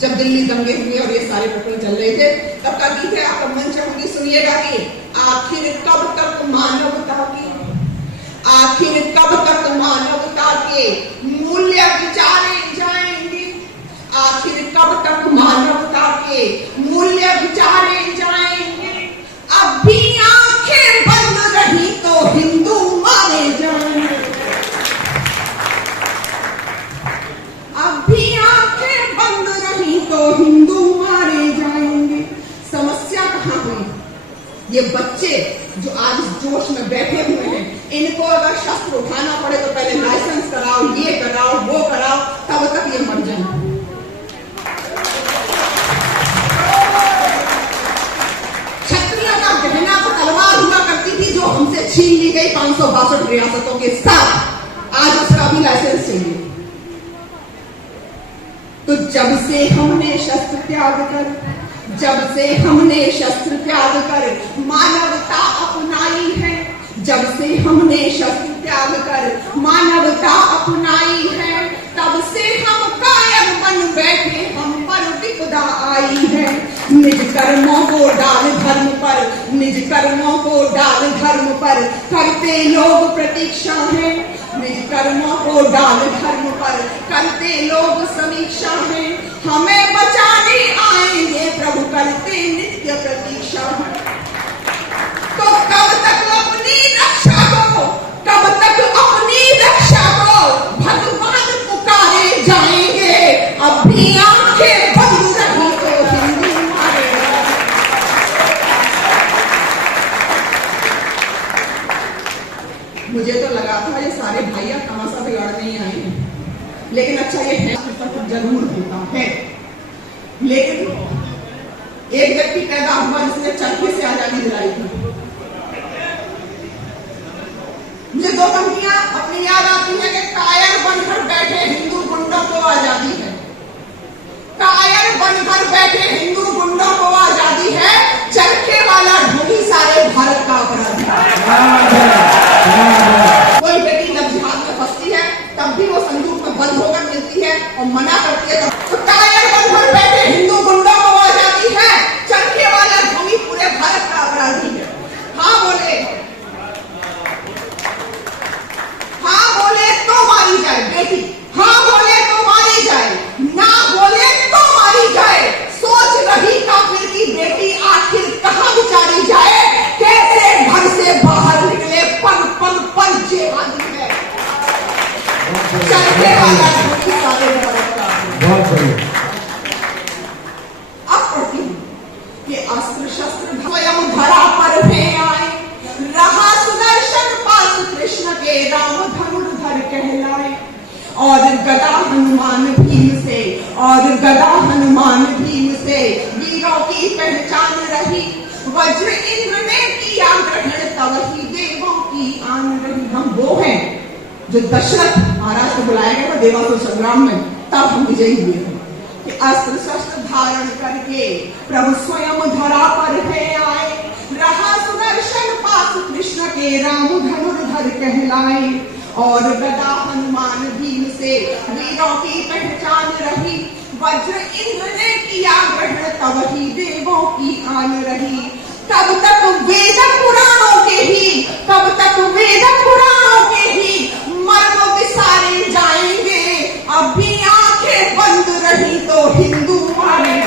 जब दिल्ली दंगे हुए और ये सारे प्रकरण चल रहे थे, तब का गीत है, आपका मन चाहूंगी सुनिएगा कि आखिर कब तक मानवता की, आखिर कब तक मानवता के मूल्य विचारे जाएंगे, आखिर कब तक मानवता के मूल्य विचारे जाएंगे। अब भी आंखें बंद रही तो हिंदू मारे जाएंगे, अब भी आंखें बंद रही तो हिंदू मारे जाएंगे। समस्या कहां हुई? ये बच्चे जो आज जोश में बैठे हुए हैं, इनको अगर शस्त्र उठाना पड़े तो पहले लाइसेंस कराओ, ये कराओ, वो कराओ, तब तक ये मर जाए। क्षत्रिय का गहना तो तलवार हुआ करती थी जो हमसे छीन ली गई 562 रियासतों के साथ, आज उसका भी लाइसेंस चाहिए। तो जब से हमने शस्त्र त्याग कर, जब से हमने शस्त्र त्याग कर मानवता अपनाई है, जब से हमने शस्त्र त्याग कर मानवता अपनाई है, तब से हम कायम बन बैठे, हम पर विपदा आई है। निज कर्मों को डाल धर्म पर, निज कर्मों को डाल धर्म पर करते लोग प्रतीक्षा है, निज कर्मों को डाल धर्म पर करते लोग समीक्षा है। हमें बचाने आएंगे प्रभु करते नित्य प्रतीक्षा है। तो कब तक अपनी रक्षा को, कब तक अपनी रक्षा को भगवान पुकारे जाएंगे। अब भी आंखें बंद रही तो हिंदू मारे। मुझे तो लगा था ये सारे भाइया तमाशा बिगाड़ने ही आए हैं, लेकिन अच्छा ये है जरूर होता है। लेकिन एक व्यक्ति पैदा हुआ जिसने चरखे से आजादी दिलाई थी। मुझे दो पंक्तियां अपनी याद आती है कि कायर बनकर बैठे हिंदू गुंडों को आजादी है, कायर बनकर बैठे हिंदू गुंडों को आजादी है, चरखे वाला ढोंगी सारे भारत का अपराधी है। कोई बेटी जब जिहाद में फंसती है तब भी वो संदूक में बंद होकर मिलती है और मना करती है। तो कायर बनकर बैठे हिंदू गुंडों को आजादी है, चरखे वाला ढोंगी पूरे भारत का अपराधी है। हाँ बोले, हाँ बोले तो मारी जाए बेटी, हाँ बोले तो मारी जाए, ना बोले तो मारी जाए। सोच रही काफिर की बेटी आखिर कहां बिचारी जाए, कैसे घर से बाहर निकले पल पल पल जेहादी है। चरखे वाला ढोंगी सारे भारत का। बहुत बढ़िया। अब पढ़ती हूँ कि अस्त्र शस्त्र स्वयं धरा पर है आए, रहा सुदर्शन पास कृष्ण के राम धनुर्धर कहलाए। और गदा हनुमान भीम से, और गदा हनुमान भीम से वीरों की पहचान रही। वज्र इंद्र ने किया ग्रहण तब ही देवों की आन रही। हम वो हैं जो दशरथ महाराज को बुलाया गया था देवासुर संग्राम में, तब हम विजयी हुए थे। कि अस्त्र शस्त्र धारण करके प्रभु स्वयं धरा पर है आए, रहा सुदर्शन पास कृष्ण के राम धनुर्धर कहलाए। और गदा हनुमान भीम से वीरों की पहचान रही। वज्र इंद्र ने किया ग्रहण तब ही देवों की आन रही। तब तक वेद पुराणों के ही, तब तक वेद पुराणों के ही मर्म विसारे जाएंगे। अब भी आंखें बंद रही तो हिंदू मारे।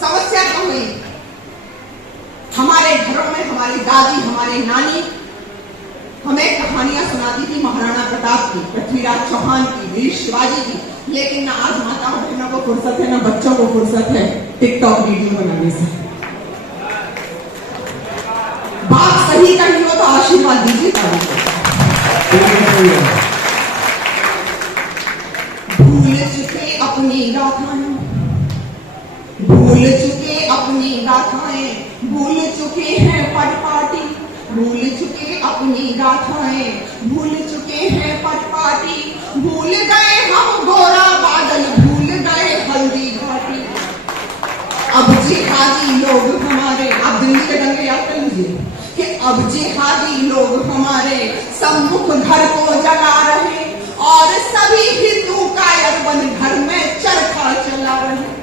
समस्या क्या हुई? हमारे घरों में हमारी दादी, हमारी नानी हमें कहानियां सुनाती थी महाराणा प्रताप की, पृथ्वीराज चौहान की, वीर शिवाजी की। लेकिन ना आज माताओं बहनों को फुर्सत है, ना बच्चों को फुर्सत है टिकटॉक वीडियो बनाने से। बात सही कही हो तो आशीर्वाद दीजिए। भूल चुके अपनी गाथाएं, भूल चुके अपनी गाथाएं, भूल चुके हैं परिपाटी, भूल चुके अपनी गाथाएं, भूल चुके हैं परिपाटी। भूल गए हम गोरा बादल, भूल गए हल्दी घाटी। अब जिहादी लोग हमारे, आप दिल्ली के दंगे याद कर लीजिए कि अब जिहादी लोग हमारे रहे, सम्मुख घर को जला रहे, और सभी हिंदू कायर बन घर में चरखा चला रहे।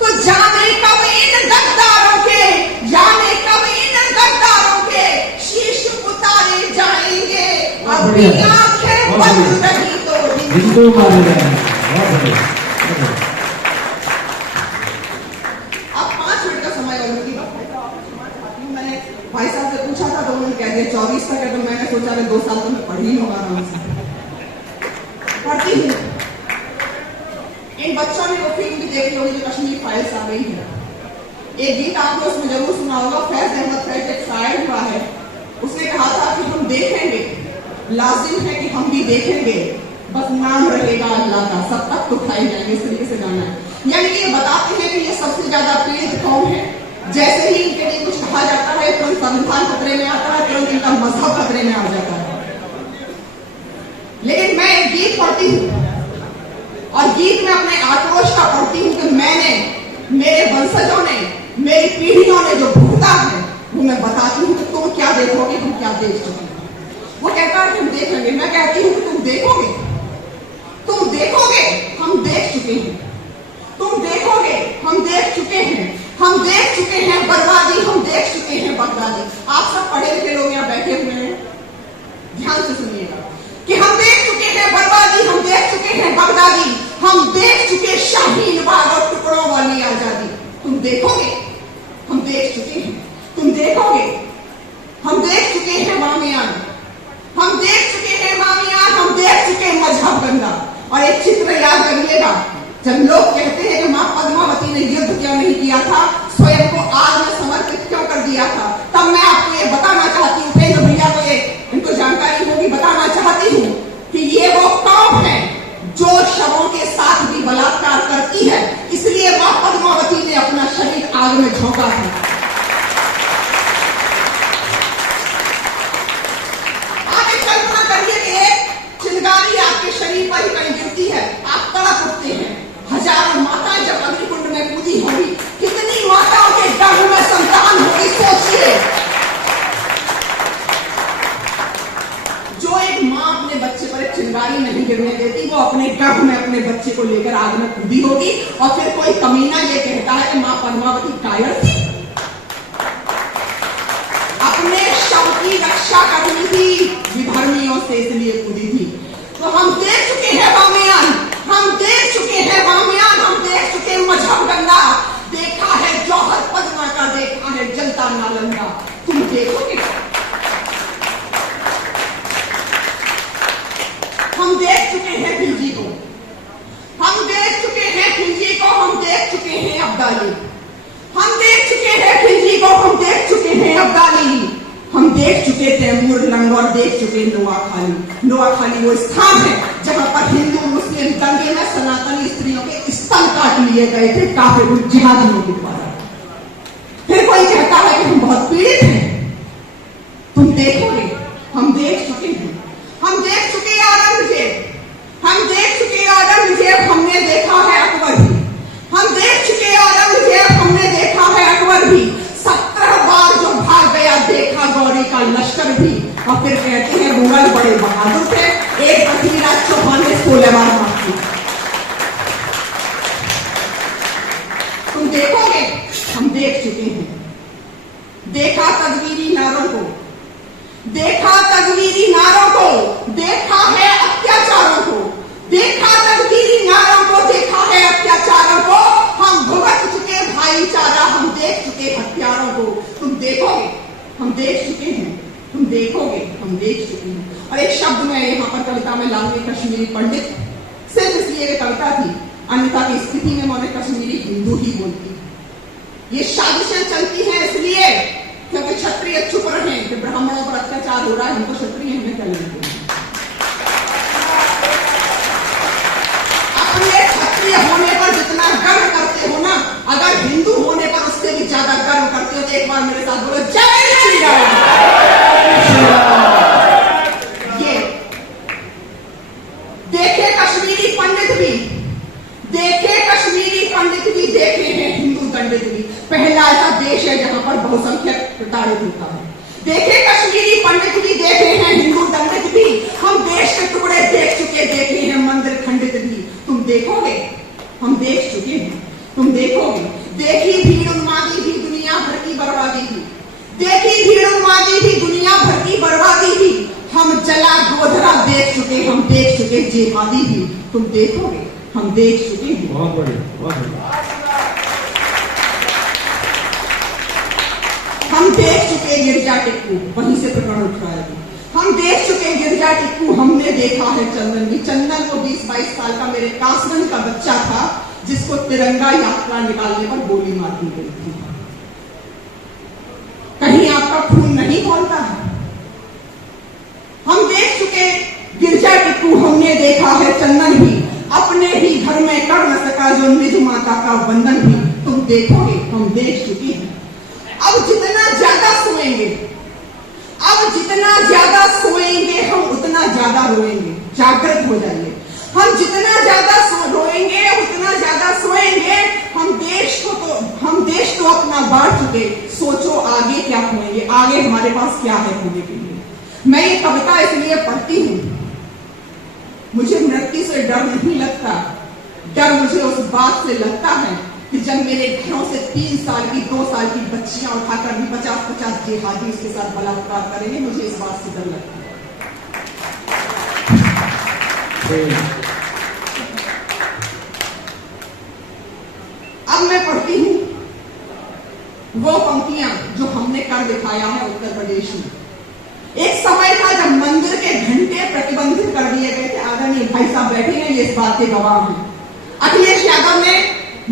तो जाने कब इन गद्दारों के, जाने कब इन गद्दारों के शीश उतारे जाएंगे। अपनी आंखें बंद रही तो हिंदू मारे जाएंगे। अब 5 मिनट का समय और उनकी बात मैंने भाई साहब से पूछा था तो उन्होंने कह दिया 24 तक है, तो मैंने सोचा कि 2 साल तो मैं पढ़ ही लूंगा आराम से। पढ़ती हूँ। इन बच्चों ने वो फिल्म भी देखी होगी जो कश्मीर फाइल्स आ गई है। एक गीत आपने उसमें जरूर सुना होगा, फैज अहमद फैज एक शायर हुआ है, उसने कहा था कि हम देखेंगे, लाजिम है कि हम भी देखेंगे, बस नाम रहेगा अल्लाह का, सब तक तो खाए जाएंगे। इस तरीके से जाना है, यानी कि ये बताते हैं कि ये सबसे ज्यादा पीड़ित कौन है। जैसे ही इनके लिए कुछ कहा जाता है तुरंत संविधान खतरे में आता है, तुरंत इनका मजहब खतरे में आ जाता है। लेकिन मैं एक गीत पढ़ती हूँ और गीत में अपने आक्रोश का पढ़ती हूँ कि मैंने, मेरे वंशजों ने, मेरी पीढ़ियों ने जो भुगता है वो मैं बताती हूँ कि तुम क्या देखोगे, तुम क्या देख चुके हो। वो कहता है तुम देखेंगे, मैं कहती हूँ कि तुम देखोगे, तुम देखोगे, हम देख चुके हैं। तुम देखोगे, हम देख चुके हैं, हम देख चुके हैं बर्बादी, हम देख चुके हैं बर्बादी। आप सब पढ़े लिखे लोग यहाँ बैठे हुए हैं, ध्यान से सुनिएगा कि हम देख चुके हैं बर्बादी, हम देख चुके हैं बगदादी, हम देख चुके शाहीन बाग और टुकड़ों वाली आजादी। तुम देखोगे, हम देख चुके हैं, तुम देखोगे, हम देख चुके हैं बामियान, हम देख चुके हैं बामियान, हम देख चुके मजहब गंदा। और एक चित्र याद करिएगा, जब लोग कहते हैं कि मां पद्मावती ने युद्ध क्यों नहीं किया था, स्वयं को आग में समर्पित क्यों कर दिया था, तब मैं आपको ये बताना चाहती हूँ, उपेंद्र भैया को ये इनको जानकारी होगी, बताना चाहती हूँ कि ये वो कौम है जो शवों के साथ भी बलात्कार करती है, इसलिए मां पद्मावती ने अपना शरीर आग में झोंका था। आप एक कल्पना करिए कि एक चिंगारी आपके शरीर पर ही कहीं गिरती है, आप तड़प उठते हैं। हजारों माताएं जब अग्निकुंड में कूदी होगी, कितनी माताओं के गर्भ में संतान होगी, सोचिए। जो एक मां अपने बच्चे पर एक चिंगारी नहीं गिरने देती, वो अपने गर्भ में अपने बच्चे को लेकर आग में कूदी होगी, और फिर कोई कमीना ये कहता है कि मां पद्मावती कायर थी, अपने शव की रक्षा करनी थी विधर्मियों से, इसलिए कूदी थी। तो हम देख चुके हैं बामियान, हम देख चुके हैं बामियान, हम देख चुके हैं मजहब गंगा, देखा है जौहर पद्मा का, देखा है जलता नालंदा। तुम देखोगे, हम देख चुके हैं खिलजी को, हम देख चुके हैं खिलजी को, हम देख चुके हैं अब्दाली, हम देख चुके हैं खिलजी को, हम देख चुके हैं अब्दाली, हम देख चुके तैमूर लंग और देख चुके नोआखाली। नोआखाली वो स्थान है जहां पर हिंदू मुस्लिम दंगे में सनातनी स्त्रियों के स्तन काट लिए गए थे काफिर जिहादियों के द्वारा। फिर कोई कहता है कि हम बहुत पीड़ित हैं, तुम देखोगे, हम देख चुके हैं, हम देख चुके औरंगजेब, हम देख चुके औरंगजेब, हमने देखा है अकबर भी, हम देख चुके औरंगजेब, हमने देखा है अकबर भी, 17 बार जो भाग गया देखा गौरी का लश्कर भी। और फिर कहते हैं मुगल बड़े बहादुर थे, एक पृथ्वीराज चौहान ने 16 बार मार दी। तुम देखोगे, हम देख चुके हैं, देखा तदवीरी नारों को, देखा तदवीरी नारों को, देखा है अत्याचारों को, देखा तदवीरी नारों को, देखा है अत्याचारों को, हम भुगत चुके भाईचारा, हम देख चुके हथियारों को। तुम देखोगे, हम देख चुके हैं, तुम देखोगे, हम देख चुके हैं। और एक शब्द में यहाँ पर कविता में लाऊंगी कश्मीरी पंडित, सिर्फ इसलिए वे कविता थी, अन्यथा की स्थिति में मैं कश्मीरी हिंदू ही बोलती। ये साजिशें चलती हैं इसलिए क्योंकि क्षत्रिय चुप रहे कि ब्राह्मणों पर अत्याचार हो रहा है, हमको क्षत्रिय हमें क्या लेते हैं। अपने क्षत्रिय होने पर जितना गर्व करते हो ना, अगर हिंदू होने पर उससे भी ज्यादा गर्व करते हो तो एक बार मेरे साथ बोलो जय श्री राम। ये देखे कश्मीरी पंडित भी, देखे कश्मीरी पंडित भी, देखे हैं हिंदू पंडित भी। पहला ऐसा देश है जहां पर बहुसंख्यक प्रताड़ित होता है। देखे कश्मीरी पंडित भी, देखे हैं के जिहादी भी तुम देखोगे, हम देख चुके हैं। बहुत बढ़िया, बहुत बढ़िया। हम देख चुके गिरजा टिक्कू, वहीं से प्रकरण उठाया गया। हम देख चुके गिरजा टिक्कू, हमने देखा है चंदन भी। चंदन वो 20-22 साल का मेरे कासगंज का बच्चा था जिसको तिरंगा यात्रा निकालने पर गोली मार दी गई थी। कहीं आपका खून नहीं खोलता है? हम देख चुके गिरजा टिक्कू, हमने देखा है चंदन भी। अपने ही घर में कर न सका जो निज माता का बंधन भी तुम देखोगे, हम देख चुके हैं। अब जितना ज्यादा सोएंगे, अब जितना ज्यादा सोएंगे हम उतना ज्यादा रोएंगे। जागृत हो जाइए। हम जितना ज्यादा रोएंगे उतना ज्यादा सोएंगे। हम देश तो अपना बांट चुके, सोचो आगे क्या होंगे, आगे हमारे पास क्या है होने के लिए। मैं ये कविता इसलिए पढ़ती हूं, मुझे मृत्यु से डर नहीं लगता। डर मुझे उस बात से लगता है कि जब मेरे घरों से 3 साल की 2 साल की बच्चियां उठाकर भी 50-50 जिहादी उसके साथ बलात्कार करेंगे, मुझे इस बात से डर लगता है। अब मैं पढ़ती हूं वो पंक्तियां जो हमने कर दिखाया है उत्तर प्रदेश में। एक समय था जब मंदिर के घंटे प्रतिबंधित कर दिए गए थे। आदरणीय भाई साहब बैठे हैं, ये इस बात के गवाह हैं। अखिलेश यादव ने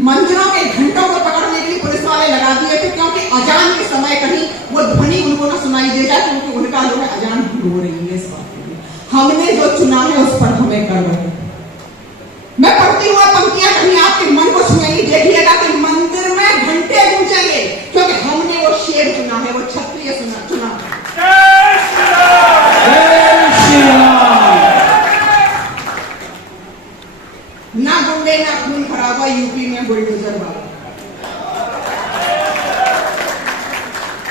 मंदिरों के घंटों को पकड़ने के लिए पुलिस वाले लगा दिए थे, क्योंकि अजान के समय कहीं वो ध्वनि उनको ना सुनाई दे जाए, क्योंकि उनका जो है अजान हो रही है। इस बात के लिए हमने जो चुना है उस पर हमें गर्व है। मैं पढ़ती हुआ पंक्तियां कहीं आपके मन को छुएंगी। देखिएगा कि मंदिर में घंटे गूंजेंगे, क्योंकि हमने वो शेर चुना है, वो क्षत्रिय चुना है। ना गुंडे ना खून खराबा, यूपी में बुलडोजर वाला।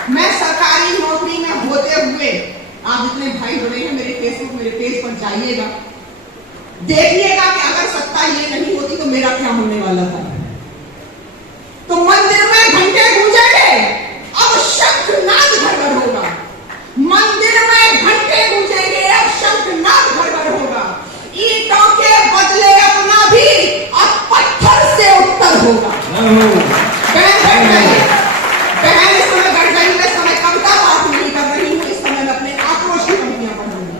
मैं सरकारी नौकरी में होते हुए, आप जितने भाई जुड़े हैं मेरे फेसबुक, मेरे पेज पर जाइएगा, देखिएगा कि अगर सत्ता ये नहीं होती तो मेरा क्या होने वाला था। तो मंदिर में घंटे गूंजेंगे, अब शंखनाद घर होगा। मंदिर में घंटे गूंजेंगे, अब शंखनाद घर होगा। ईंटों के बदले अपना भी अब पत्थर से उत्तर होगा। बहन इस समय बैठ गई, मैं समय कविता बात नहीं कर रही हूं, इस समय मैं अपने आक्रोश की पंक्तियां पढ़ रही हूं।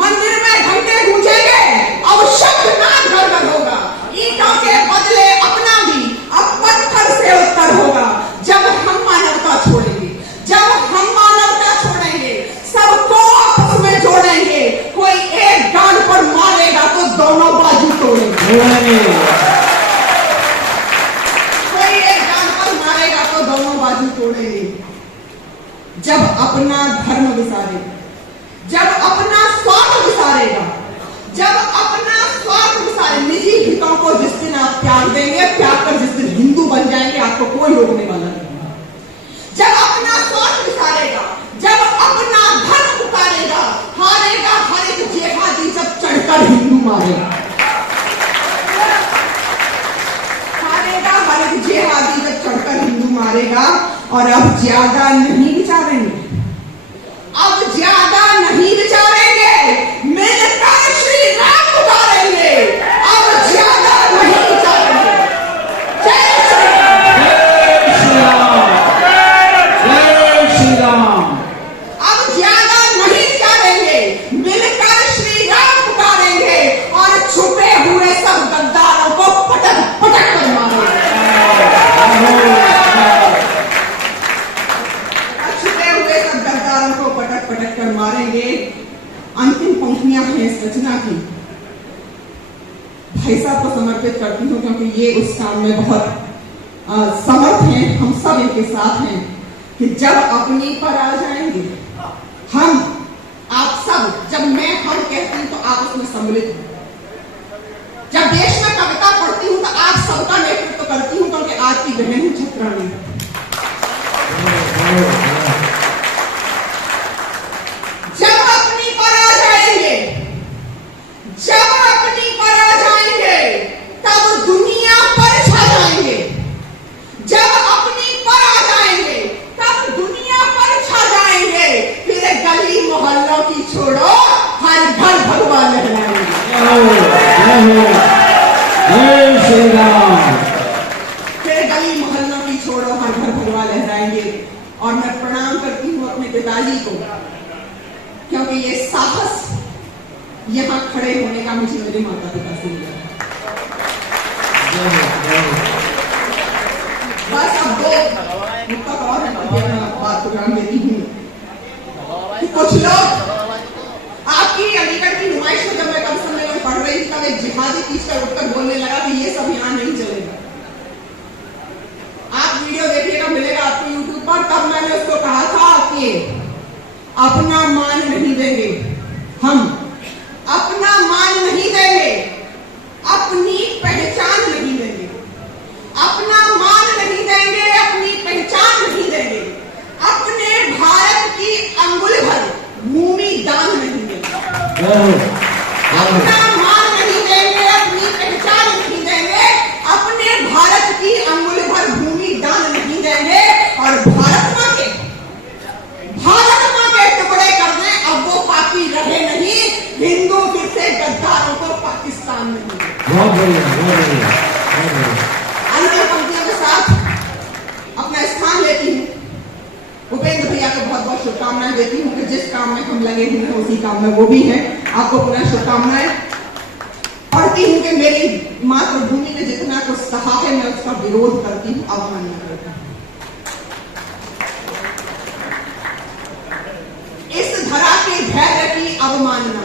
मंदिर में घंटे गूंजेंगे, अब शंखनाद घर होगा। ईंटों के बदले अपना भी अब पत्थर से उत्तर होगा। जब हम मानवता छोड़ेंगे, जब हम मानवता छोड़ेंगे, सबको आपस में जोड़ेंगे। कोई एक गाल पर मारेगा तो दोनों बाजू तोड़ेंगे। कोई एक गाल पर मारेगा तो दोनों बाजू तोड़ेंगे। जब अपना धर्म विसारेगा, जब अपना स्वार्थ विसारेगा, जब अपना स्वार्थ विसारे, निजी हितों को जिस दिन आप त्याग देंगे, त्याग कर जिस दिन हिंदू बन जाएंगे, आपको कोई रोकने वाला नहीं। जब अपना स्वार्थ विसारेगा, जब अपना धर्म पुकारेगा, हारेगा हर एक जिहादी जब चढ़कर हिंदू मारेगा। हारेगा हर एक जिहादी जब चढ़कर हिंदू मारेगा। और अब ज्यादा नहीं विचारेंगे, अब ज्यादा नहीं विचारेंगे, मिलकर श्री राम पुकारेंगे। अब ज्यादा नहीं विचारेंगे। जय श्री राम, जय श्री राम। अब ज्यादा नहीं विचारेंगे, मिलकर श्री राम पुकारेंगे और छुपे हुए सब गद्दारों को पटक पटक कर मारेंगे। छुपे हुए सब गद्दारों को पटक पटक कर मारेंगे। अंतिम पंक्तियां हैं इस रचना की, भाई साहब को समर्पित करती हूँ, क्योंकि ये उस काम में बहुत समर्थ हैं। हम सब इनके साथ हैं कि जब अपनी पर आ जाएंगे हम, आप सब, जब मैं हम कहती हूँ तो आप उसमें सम्मिलित हो। जब देश में कविता पढ़ती हूँ तो आप सबका नेतृत्व करती हूँ, क्योंकि आज की बहन हूँ छत्राणी। जब अपनी पर आ जाएंगे, जब अपनी पर आ जाएंगे, तब दुनिया पर छा जाएंगे। जब अपनी पर आ जाएंगे, तब दुनिया पर छा जाएंगे। फिर गली मोहल्लों की छोड़ो, हर घर भगवा लहराएंगे। जय श्री राम। फिर गली मोहल्लों की छोड़ो, हर घर भगवा लहराएंगे। और मैं प्रणाम करती हूँ अपने पिताजी को, क्योंकि ये साहस यहाँ खड़े होने का मुझे मेरे माता पिता से मिला। बस अब दो मुद्दा और बात प्रोग्राम देती हूँ कि कुछ लोग आपकी अलीगढ़ की नुमाइश में, जब मैं कम समय में पढ़ रही थी, तब एक जिहादी खींचकर उठकर बोलने लगा कि ये सब यहाँ नहीं चलेगा। आप वीडियो देखिएगा, मिलेगा आपको यूट्यूब पर। तब मैंने उसको कहा था कि अपना मान नहीं देंगे, हम अपना मान नहीं देंगे, अपनी पहचान नहीं देंगे, अपना मान नहीं देंगे, अपनी पहचान नहीं देंगे, अपने भारत की अंगुल भर भूमि दान नहीं देंगे। अपना मान नहीं देंगे, अपनी पहचान नहीं देंगे, अपने भारत की अंगुल भर भूमि दान नहीं देंगे। और भारत मां के टुकड़े कर दें, अब वो पापी रहे नहीं, हिंदू फिर से गद्दारों को पाकिस्तान में मिले। बहुत बढ़िया, बहुत बढ़िया, बहुत बढ़िया। अन्य पंक्तियों के साथ अपना स्थान लेती हूँ। उपेंद्र भैया को बहुत बहुत शुभकामनाएं देती हूँ कि जिस काम में हम लगे हुए हैं उसी काम में वो भी हैं। आपको पुनः शुभकामनाएं। पढ़ती हूँ कि मेरी मातृभूमि ने जितना कुछ कहा है, मैं उसका विरोध करती हूँ, अवमानना करती हूँ। इस धरा के धैर्य की अवमानना